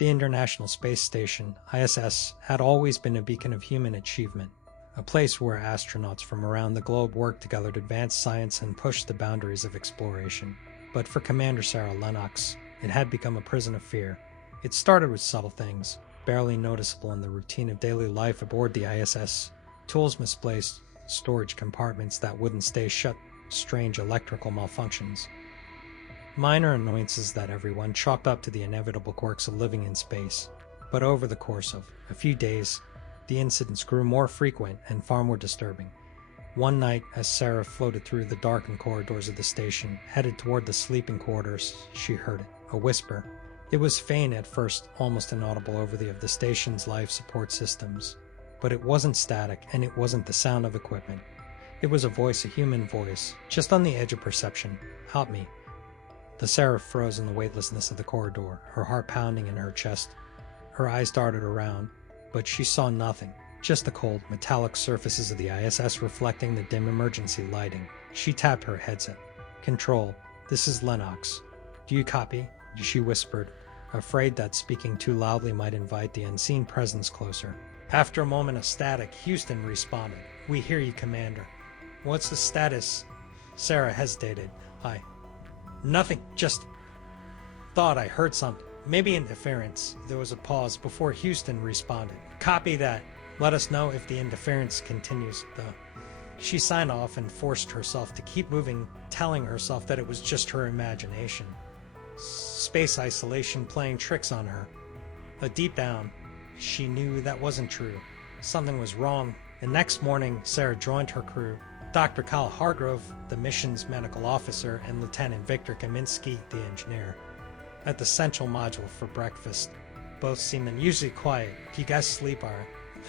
The International Space Station, ISS, had always been a beacon of human achievement, a place where astronauts from around the globe worked together to advance science and push the boundaries of exploration. But for Commander Sarah Lennox, it had become a prison of fear. It started with subtle things, barely noticeable in the routine of daily life aboard the ISS. Tools misplaced, storage compartments that wouldn't stay shut, strange electrical malfunctions. Minor annoyances that everyone chalked up to the inevitable quirks of living in space. But over the course of a few days, the incidents grew more frequent and far more disturbing. One night, as Sarah floated through the darkened corridors of the station, headed toward the sleeping quarters, she heard it, a whisper. It was faint at first, almost inaudible over the station's life support systems. But it wasn't static, and it wasn't the sound of equipment. It was a voice, a human voice, just on the edge of perception. Help me. The Sarah froze in the weightlessness of the corridor, her heart pounding in her chest. Her eyes darted around, but she saw nothing, just the cold, metallic surfaces of the ISS reflecting the dim emergency lighting. She tapped her headset. Control, this is Lennox. Do you copy? She whispered, afraid that speaking too loudly might invite the unseen presence closer. After a moment of static, Houston responded. We hear you, Commander. What's the status? Sarah hesitated. Nothing, just thought I heard something. Maybe interference. There was a pause before Houston responded. Copy that. Let us know if the interference continues, though. She signed off and forced herself to keep moving, telling herself that it was just her imagination. Space isolation playing tricks on her. But deep down, she knew that wasn't true. Something was wrong. The next morning, Sarah joined her crew. Dr. Kyle Hargrove, the mission's medical officer, and Lieutenant Victor Kaminsky, the engineer, at the central module for breakfast. Both seemed unusually quiet. Do you guys sleep,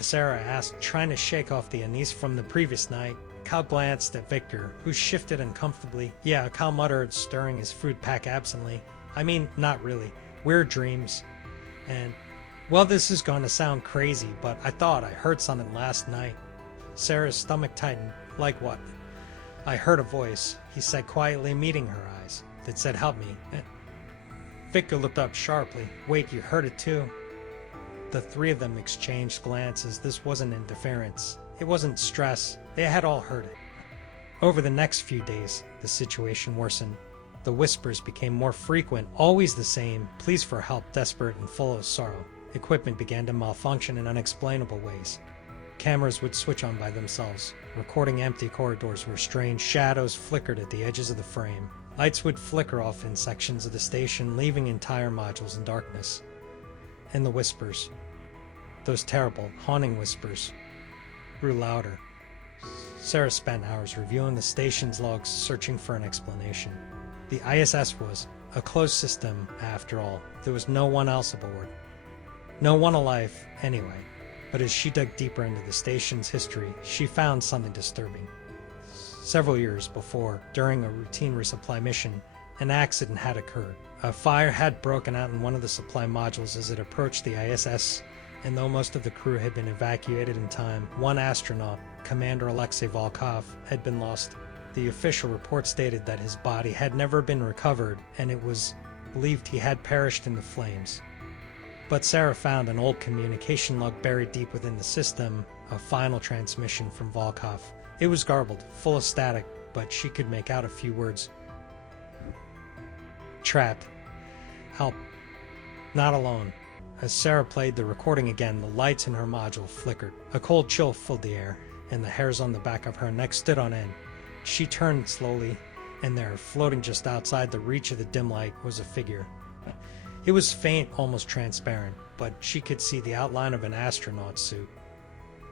Sarah asked, trying to shake off the unease from the previous night. Kyle glanced at Victor, who shifted uncomfortably. Yeah, Kyle muttered, stirring his food pack absently. I mean, not really. Weird dreams. And, well, this is going to sound crazy, but I thought I heard something last night. Sarah's stomach tightened. Like what? I heard a voice, he said quietly, meeting her eyes, that said, help me. Victor looked up sharply. Wait, you heard it too? The three of them exchanged glances. This wasn't interference. It wasn't stress. They had all heard it. Over the next few days, the situation worsened. The whispers became more frequent, always the same, pleas for help, desperate and full of sorrow. Equipment began to malfunction in unexplainable ways. Cameras would switch on by themselves, recording empty corridors where strange shadows flickered at the edges of the frame. Lights would flicker off in sections of the station, leaving entire modules in darkness. And the whispers, those terrible, haunting whispers, grew louder. Sarah spent hours reviewing the station's logs, searching for an explanation. The ISS was a closed system, after all. There was no one else aboard. No one alive, anyway. But as she dug deeper into the station's history, she found something disturbing. Several years before, during a routine resupply mission, an accident had occurred. A fire had broken out in one of the supply modules as it approached the ISS, and though most of the crew had been evacuated in time, one astronaut, Commander Alexei Volkov, had been lost. The official report stated that his body had never been recovered, and it was believed he had perished in the flames. But Sarah found an old communication log buried deep within the system, a final transmission from Volkov. It was garbled, full of static, but she could make out a few words. Trapped. Help. Not alone. As Sarah played the recording again, the lights in her module flickered. A cold chill filled the air, and the hairs on the back of her neck stood on end. She turned slowly, and there, floating just outside the reach of the dim light, was a figure. It was faint, almost transparent, but she could see the outline of an astronaut suit.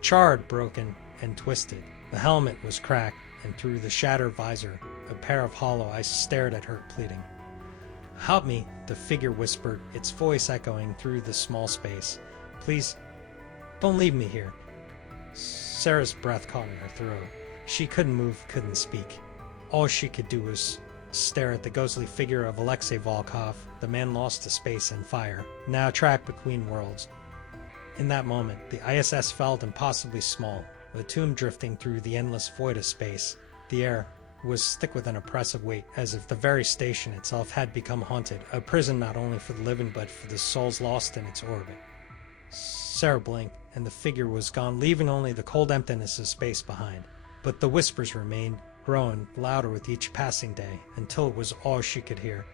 Charred, broken, and twisted. The helmet was cracked, and through the shattered visor, a pair of hollow eyes stared at her, pleading. Help me, the figure whispered, its voice echoing through the small space. Please, don't leave me here. Sarah's breath caught in her throat. She couldn't move, couldn't speak. All she could do was stare at the ghostly figure of Alexei Volkov, the man lost to space and fire, now trapped between worlds. In that moment, the ISS felt impossibly small, a tomb drifting through the endless void of space. The air, was thick with an oppressive weight, as if the very station itself had become haunted, a prison not only for the living but for the souls lost in its orbit. Sarah blinked, and the figure was gone, leaving only the cold emptiness of space behind. But the whispers remained, growing louder with each passing day, until it was all she could hear.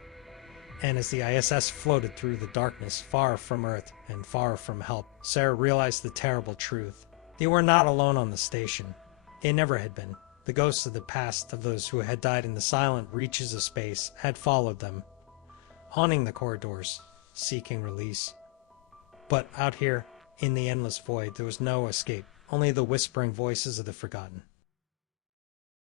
And as the ISS floated through the darkness, far from Earth and far from help, Sarah realized the terrible truth. They were not alone on the station. It never had been. The ghosts of the past, of those who had died in the silent reaches of space, had followed them, haunting the corridors, seeking release. But out here, in the endless void, there was no escape, only the whispering voices of the forgotten.